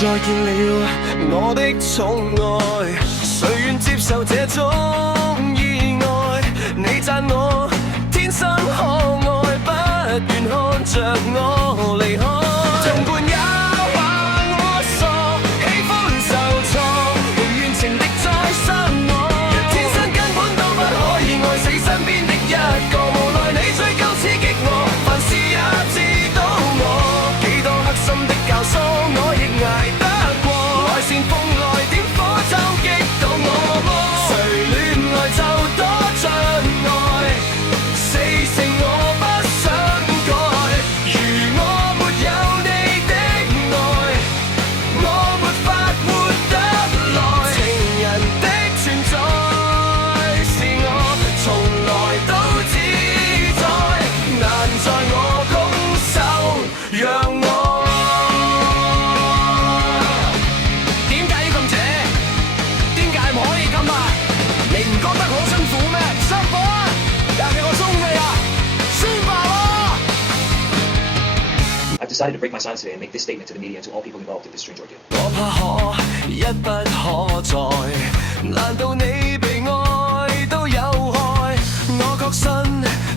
再見了我的寵愛，誰願接受這種意外？你讚我天生可愛，不願看着我離開。同伴也話我傻，喜歡受挫，寧願情敵再傷我。人天生根本都不可以愛死身邊的一個，無奈你追究刺激我，凡事也知道我幾多黑心的教唆，我亦捱得過。來煽風來點火就擊到我麼？誰戀愛就多障礙，死性我不想改。如我沒有你的愛，我沒法活得來。情人的存在是我從來都自在，難在我拱手讓我。點解要咁這？點解唔可以咁啊？你唔覺得好辛苦咩？辛苦啊！又係我送你啊！酸吧我！ I've decided to break my silence today and make this statement to the media and to all people involved in this strange ordeal. 我怕可一不可再，難道你被愛都有害？我確信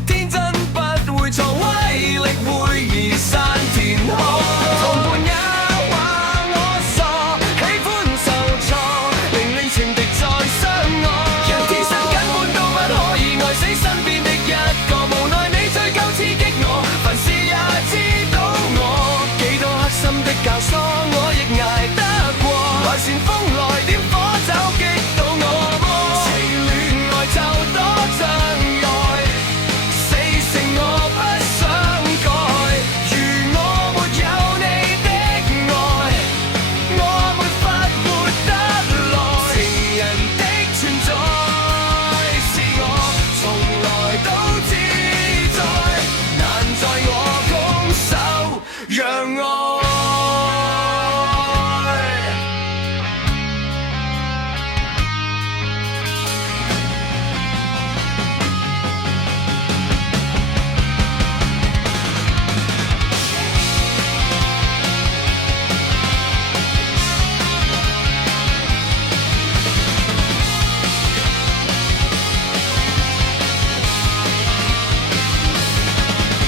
天真不會錯，威力會移山填海。同伴也話我傻，喜歡受挫，寧令情敵再傷我。人天生根本都不可以愛死身邊的一個，無奈你追究刺激我，凡事也知道我幾多黑心的教唆，我亦捱得過。來煽風來點火就擊到我麼？情戀愛就多障礙，死性我不想改。如我沒有你的愛，我沒法活得來。情人的存在是我從來都自在，難在我拱手讓愛。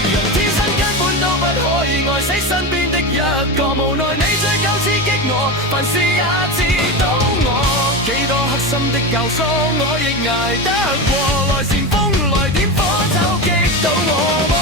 人天生根本都不可以愛死身邊的一個，無奈你追究刺激我，凡事也知道我幾多黑心的教唆，我亦捱得過。來煽風來點火就擊到我。